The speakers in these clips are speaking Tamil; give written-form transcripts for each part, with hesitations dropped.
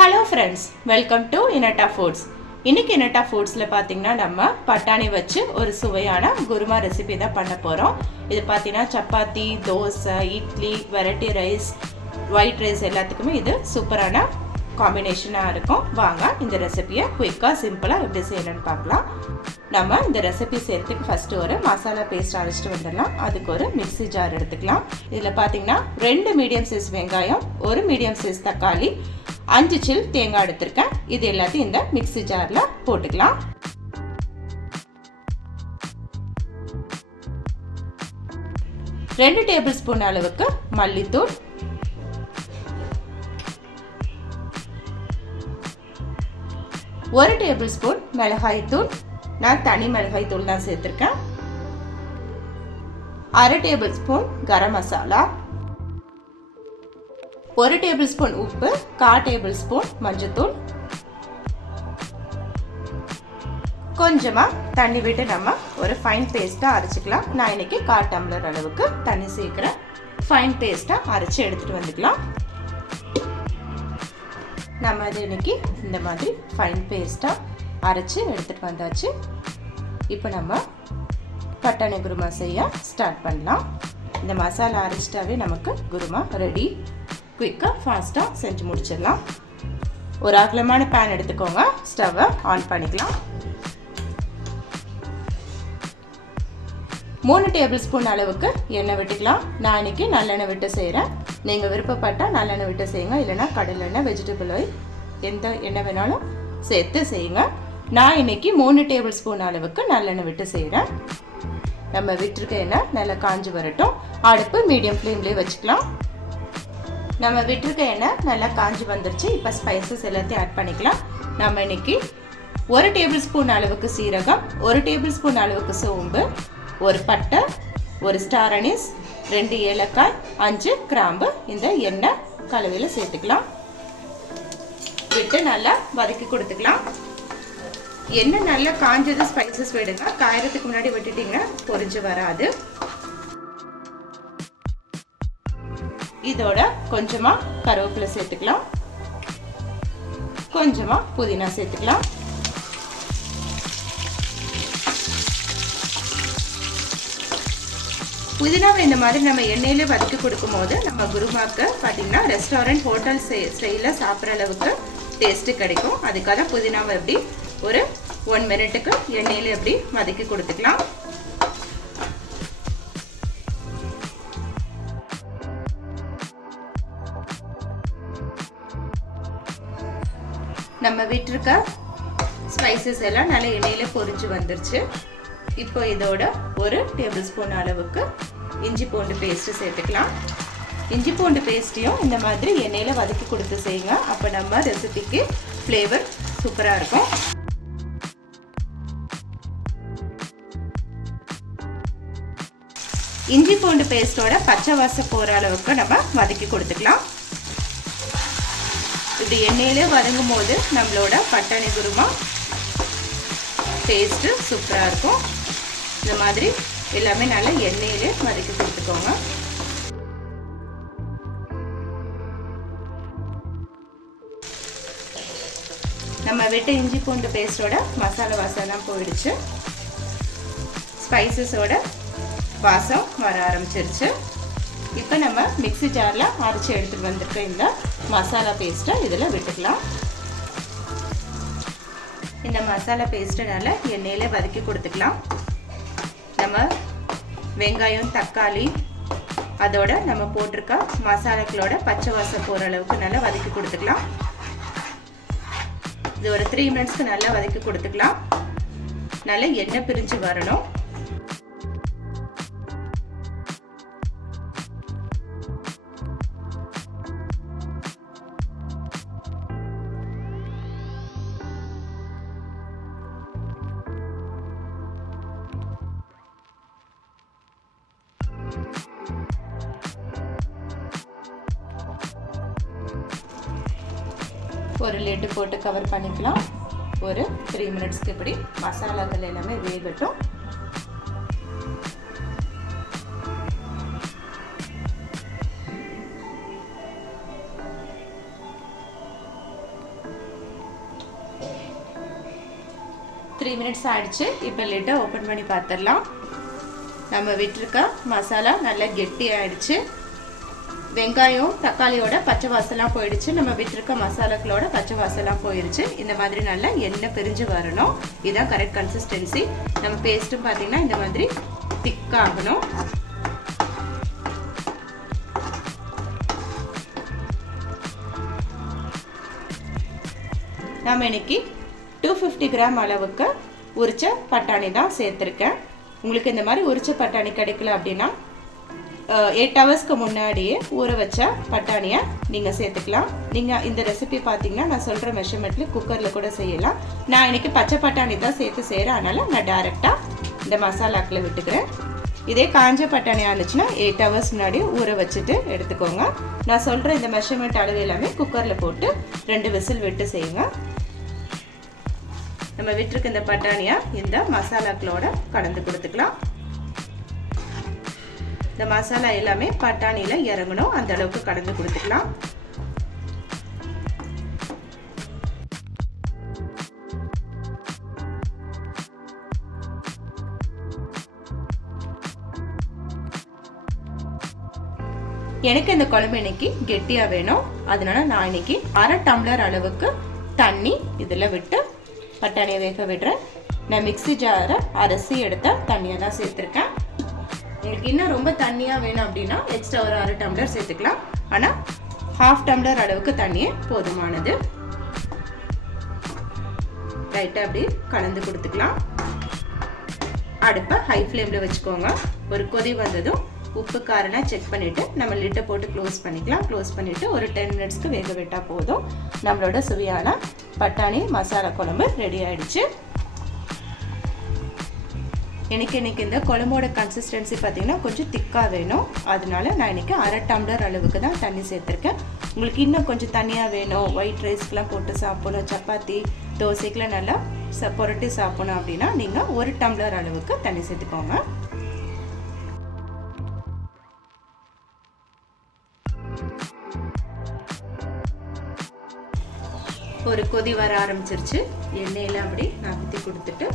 Hello friends, welcome to Inatta foods. இன்னைக்கு இனட்டா ஃபுட்ஸில் பார்த்தீங்கன்னா நம்ம பட்டாணி வச்சு ஒரு சுவையான குருமா ரெசிபி தான் பண்ண போகிறோம். இது பார்த்தீங்கன்னா chapati, dosa, idli, variety rice, white rice எல்லாத்துக்குமே இது சூப்பரான காம்பினேஷனாக இருக்கும். வாங்க இந்த ரெசிபியை குயிக்காக சிம்பிளாக எப்படி செய்யணும்னு பார்க்கலாம். நம்ம இந்த ரெசிபி செய்யறதுக்கு ஃபஸ்ட்டு ஒரு மசாலா பேஸ்ட் அரைச்சிட்டு வந்துடலாம். அதுக்கு ஒரு மிக்சி ஜார் எடுத்துக்கலாம். இதில் பார்த்தீங்கன்னா 2 மீடியம் சைஸ் வெங்காயம், 1 மீடியம் சைஸ் தக்காளி, 5 சில் தேங்காய் எடுத்திருக்கேன். இது எல்லாத்தையும் இந்த மிக்சி ஜாரில் போட்டுக்கலாம். ரெண்டு டேபிள் ஸ்பூன் அளவுக்கு மல்லித்தூள், 1 டேபிள் ஸ்பூன் மிளகாய் தூள், நான் தனி மிளகாய் தூள் தான் சேர்த்திருக்கேன். 1/2 table spoon garam masala, 1 table spoon உப்பு, 1/4 டேபிள் ஸ்பூன் மஞ்சத்தூள், கொஞ்சமா தண்ணி விட்டு நம்ம ஒரு ஃபைன் பேஸ்டா அரைச்சிக்கலாம். நான் இன்னைக்கு 1/4 டம்ளர் அளவுக்கு தண்ணி சேர்க்கிறேன். ஃபைன் பேஸ்டா அரைச்சி எடுத்துட்டு வந்துக்கலாம். நம்ம இது இன்னைக்கு இந்த மாதிரி ஃபைன் பேஸ்டா அரைச்சி எடுத்துட்டு வந்தாச்சு. இப்போ நம்ம பட்டாணி குருமா செய்ய ஸ்டார்ட் பண்ணலாம். இந்த மசாலா அரைச்சிட்டாவே நமக்கு குருமா ரெடி. குயிக்காக ஃபாஸ்ட்டாக செஞ்சு முடிச்சிடலாம். ஒரு அகலமான பேன் எடுத்துக்கோங்க. ஸ்டவ்வை ஆன் பண்ணிக்கலாம். 3 டேபிள் ஸ்பூன் அளவுக்கு எண்ணெய் விட்டுக்கலாம். நான் இன்னைக்கு நல்லெண்ணெய் விட்டு செய்கிறேன். நீங்கள் விருப்பப்பட்டால் நல்லெண்ணெய் விட்டு செய்யுங்க, இல்லைனா கடலெண்ணெய், வெஜிடபிள் ஆயில் எந்த எண்ணெய் வேணாலும் சேர்த்து செய்யுங்க. நான் இன்னைக்கு 3 டேபிள் ஸ்பூன் அளவுக்கு நல்லெண்ணெய் விட்டு செய்கிறேன். நம்ம விட்டுருக்க எண்ணெய் நல்லா காஞ்சி வரட்டும். அடுப்பு மீடியம் ஃப்ளேம்லேயே வச்சுக்கலாம். நம்ம விட்டுருக்க எண்ணெய் நல்லா காஞ்சி வந்துருச்சு. இப்போ ஸ்பைசஸ் எல்லாத்தையும் ஆட் பண்ணிக்கலாம். நம்ம இன்னைக்கு 1 டேபிள் ஸ்பூன் அளவுக்கு சீரகம், 1 டேபிள் ஸ்பூன் அளவுக்கு சோம்பு, 1 பட்டை, 1 ஸ்டார் அனீஸ், 2 ஏலக்காய், 5 கிராம்பு இந்த எண்ணெய் கலவையில் சேர்த்துக்கலாம். விட்டு நல்லா வதக்கி கொடுத்துக்கலாம். எண்ணெய் நல்லா காஞ்சது ஸ்பைசஸ் விடுங்க. காயறதுக்கு முன்னாடி விட்டுட்டீங்கன்னா பொரிஞ்சு வராது. இதோட கொஞ்சமா கருவேப்பிலை சேர்த்துக்கலாம், கொஞ்சமா புதினா சேர்த்துக்கலாம். புதினாவை இந்த மாதிரி நம்ம எண்ணெயிலே வதக்கி கொடுக்கும் போது நம்ம குருமாக்கு பார்த்தீங்கன்னா ரெஸ்டாரண்ட், ஹோட்டல் ஸ்டைலில் சாப்பிட்ற அளவுக்கு டேஸ்ட்டு கிடைக்கும். அதுக்காக புதினாவை எப்படி ஒரு 1 மினிட்டுக்கு எண்ணெயில எப்படி வதக்கி கொடுத்துக்கலாம். நம்ம விட்டுருக்க ஸ்பைசஸ் எல்லாம் நல்ல எண்ணெயில பொரிஞ்சு வந்துருச்சு. இப்போ இதோட 1 டேபிள் ஸ்பூன் அளவுக்கு இஞ்சி பூண்டு பேஸ்ட் சேர்த்துக்கலாம். இஞ்சி பூண்டு பேஸ்ட்டையும் இந்த மாதிரி எண்ணெயில வதக்கி கொடுத்து செய்யுங்க. அப்போ நம்ம ரெசிபிக்கு ஃப்ளேவர் சூப்பராக இருக்கும். இஞ்சி பூண்டு பேஸ்டோட பச்சை வாசம் போகிற அளவுக்கு நம்ம வதக்கி கொடுத்துக்கலாம். இப்படி எண்ணெயிலே வதங்கும் போது நம்மளோட பட்டாணி குருமா டேஸ்ட்டு சூப்பராக இருக்கும். இந்த மாதிரி எல்லாமே நல்லா எண்ணெயிலே வதக்கி கொடுத்துக்கோங்க. நம்ம வெட்ட இஞ்சி பூண்டு பேஸ்டோட மசாலா வாசம்லாம் போயிடுச்சு. ஸ்பைசஸோட வாசம் வர ஆரம்பிச்சிருச்சு. இப்போ நம்ம மிக்சி ஜாரில் அரைச்சி எடுத்துகிட்டு வந்திருக்க இந்த மசாலா பேஸ்ட்டை இதில் விட்டுக்கலாம். இந்த மசாலா பேஸ்ட்டை நல்லா எண்ணெயில் வதக்கி கொடுத்துக்கலாம். நம்ம வெங்காயம், தக்காளி அதோட நம்ம போட்டிருக்க மசாலாக்களோட பச்சை வாசம் போகிற அளவுக்கு நல்லா வதக்கி கொடுத்துக்கலாம். இது ஒரு 3 மினிட்ஸ்க்கு நல்லா வதக்கி கொடுத்துக்கலாம். நல்லா எண்ணெய் பிரிஞ்சு வரணும். ஒரு லிட்டு போட்டு கவர் பண்ணிக்கலாம். ஒரு 3 மினிட்ஸ்க்கு இப்படி மசாலாக்கள் எல்லாமே வேகட்டும். 3 மினிட்ஸ் ஆயிடுச்சு. இப்போ லிட்டை ஓப்பன் பண்ணி பார்த்துடலாம். நம்ம விட்டுருக்க மசாலா நல்லா கெட்டி ஆயிடுச்சு. வெங்காயம் தக்காளியோட பச்சை வாசலாம் போயிடுச்சு. நம்ம விட்டுருக்க மசாலாக்களோட பச்சை வாசலாம் போயிடுச்சு. இந்த மாதிரி நல்லா எண்ணெய் பிரிஞ்சு வரணும். இதுதான் கரெக்ட் கன்சிஸ்டன்சி. நம்ம பேஸ்ட்டும் பார்த்தீங்கன்னா இந்த மாதிரி திக்காகணும். நம்ம இன்னைக்கு 250 கிராம் அளவுக்கு உரிச்ச பட்டாணி தான் சேர்த்துருக்கேன். உங்களுக்கு இந்த மாதிரி உரிச்ச பட்டாணி கிடைக்கல அப்படின்னா 8 ஹவர்ஸ்க்கு முன்னாடியே ஊற வச்ச பட்டாணியை நீங்கள் சேர்த்துக்கலாம். நீங்கள் இந்த ரெசிபி பார்த்தீங்கன்னா நான் சொல்கிற மெஷர்மெண்ட்டில் குக்கரில் கூட செய்யலாம். நான் இன்றைக்கி பச்சை பட்டாணி தான் சேர்த்து செய்கிறேன். அதனால் நான் டைரெக்டாக இந்த மசாலாக்கில் விட்டுக்கிறேன். இதே காஞ்ச பட்டாணியாக இருந்துச்சுன்னா 8 ஹவர்ஸ் முன்னாடி ஊற வச்சுட்டு எடுத்துக்கோங்க. நான் சொல்கிற இந்த மெஷர்மெண்ட் அளவு எல்லாமே குக்கரில் போட்டு 2 விசில் விட்டு செய்யுங்க. நம்ம விட்டுருக்க இந்த பட்டாணியை இந்த மசாலாக்களோட கலந்து கொடுத்துக்கலாம். இந்த மசாலா எல்லாமே பட்டாணியில் இறங்கணும், அந்த அளவுக்கு கலந்து கொடுத்துக்கலாம். எனக்கு இந்த குழம்பு இன்னைக்கு கெட்டியா வேணும். அதனால நான் இன்னைக்கு 1/2 டம்ளர் அளவுக்கு தண்ணி இதில் விட்டு பட்டாணியை வேக விடுறேன். நான் மிக்ஸி ஜாரை அரைச்சி எடுத்த தண்ணியை தான் சேர்த்துருக்கேன். உங்களுக்கு இன்னும் ரொம்ப தண்ணியாக வேணும் அப்படின்னா எக்ஸ்ட்ரா ஒரு 1/2 டம்ளர் சேர்த்துக்கலாம். ஆனால் 1/2 டம்ளர் அளவுக்கு தண்ணியே போதுமானது. லைட்டாக அப்படி கலந்து கொடுத்துக்கலாம். அடுப்பை ஹை ஃப்ளேமில் வச்சுக்கோங்க. ஒரு கொதி வந்ததும் உப்பு காரம்னா செக் பண்ணிவிட்டு நம்ம லிட்டை போட்டு க்ளோஸ் பண்ணிக்கலாம். க்ளோஸ் பண்ணிவிட்டு ஒரு 10 மினிட்ஸ்க்கு வேக விட்டால் போதும். நம்மளோட சுவையான பட்டாணி மசாலா குழம்பு ரெடி ஆகிடுச்சு. எனக்கு இந்த குழம்போட கன்சிஸ்டன்சி பார்த்திங்கன்னா கொஞ்சம் திக்காக வேணும். அதனால நான் இன்றைக்கி 1/2 டம்ளர் அளவுக்கு தான் தண்ணி சேர்த்துருக்கேன். உங்களுக்கு இன்னும் கொஞ்சம் தண்ணியாக வேணும், ஒயிட் ரைஸ்க்கெலாம் போட்டு சாப்பிடணும், சப்பாத்தி தோசைக்கெலாம் நல்லா புரட்டி சாப்பிடணும் அப்படின்னா நீங்கள் 1 டம்ளர் அளவுக்கு தண்ணி சேர்த்துக்கோங்க. ஒரு கொதி வர ஆரம்பிச்சிருச்சு. எண்ணெயெல்லாம் அப்படி நான் ஊற்றி கொடுத்துட்டு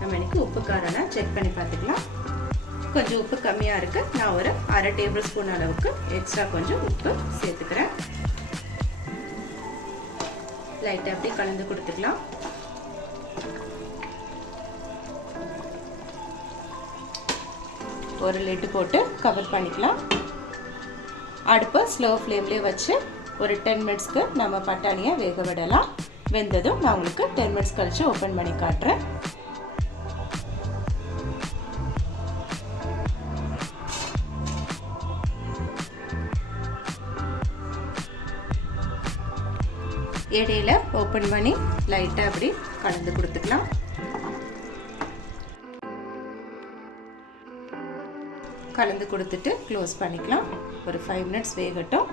நம்ம இன்னைக்கு உப்பு காரம்லாம் செக் பண்ணி பார்த்துக்கலாம். கொஞ்சம் உப்பு கம்மியாக இருக்குது. நான் ஒரு 1/2 டேபிள் ஸ்பூன் அளவுக்கு எக்ஸ்ட்ரா கொஞ்சம் உப்பு சேர்த்துக்கிறேன். லைட்டாக அப்படி கலந்து கொடுத்துக்கலாம். ஒரு லிட்டு போட்டு கவர் பண்ணிக்கலாம். அடுப்பை ஸ்லோ ஃப்ளேம்லேயே வச்சு ஒரு 10 மினிட்ஸ்க்கு நம்ம பட்டாணியை வேக விடலாம். வெந்ததும் நான் உங்களுக்கு 10 மினிட்ஸ் கழிச்சு ஓப்பன் பண்ணி காட்டுறேன். இடையில ஓப்பன் பண்ணி லைட்டாக அப்படி கலந்து கொடுத்துக்கலாம். கலந்து கொடுத்துட்டு க்ளோஸ் பண்ணிக்கலாம். ஒரு 5 மினிட்ஸ் வேகட்டும்.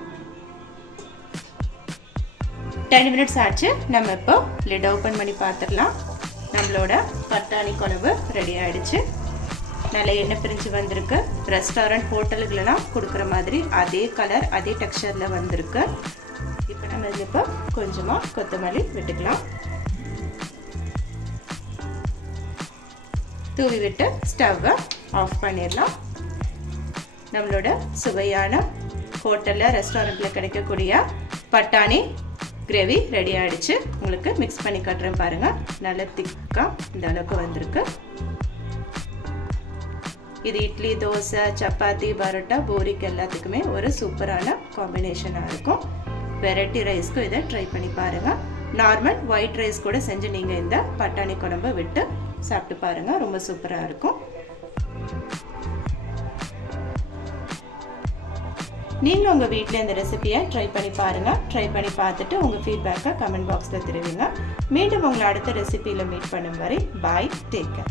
10 மினிட்ஸ் ஆச்சு. நம்ம இப்போ லிட் ஓப்பன் பண்ணி பார்த்துடலாம். நம்மளோட பட்டாணி குழம்பு ரெடி ஆகிடுச்சு. நல்ல எண்ணெய் பிரிஞ்சு வந்திருக்கு. ரெஸ்டாரண்ட் ஹோட்டலுகளெல்லாம் கொடுக்குற மாதிரி அதே கலர் அதே டெக்ஸ்சரில் வந்திருக்கு. இப்போ நம்ம இதில் இப்போ கொஞ்சமாக கொத்தமல்லி விட்டுக்கலாம். தூவி விட்டு ஸ்டவ்வை ஆஃப் பண்ணிடலாம். நம்மளோட சுவையான ஹோட்டலில் ரெஸ்டாரண்ட்டில் கிடைக்கக்கூடிய பட்டாணி கிரேவி ரெடி ஆகிடுச்சு. உங்களுக்கு மிக்ஸ் பண்ணி காட்டுறேன் பாருங்கள். நல்ல திக்காக இந்த அளவுக்கு வந்திருக்கு. இது இட்லி, தோசை, சப்பாத்தி, பரோட்டா, பூரிக்கு எல்லாத்துக்குமே ஒரு சூப்பரான காம்பினேஷனாக இருக்கும். வெரைட்டி ரைஸ்க்கும் இதை ட்ரை பண்ணி பாருங்கள். நார்மல் ஒயிட் ரைஸ் கூட செஞ்சு நீங்கள் இந்த பட்டாணி குழம்பை விட்டு சாப்பிட்டு பாருங்கள். ரொம்ப சூப்பராக இருக்கும். நீங்களும் உங்கள் வீட்டில் இந்த ரெசிபியை ட்ரை பண்ணி பாருங்கள். ட்ரை பண்ணி பார்த்துட்டு உங்கள் ஃபீட்பேக்கை கமெண்ட் பாக்ஸில் தெரிவிங்க. மீண்டும் உங்களை அடுத்த ரெசிபியில் மீட் பண்ணும் வரை பாய், டேக் கேர்.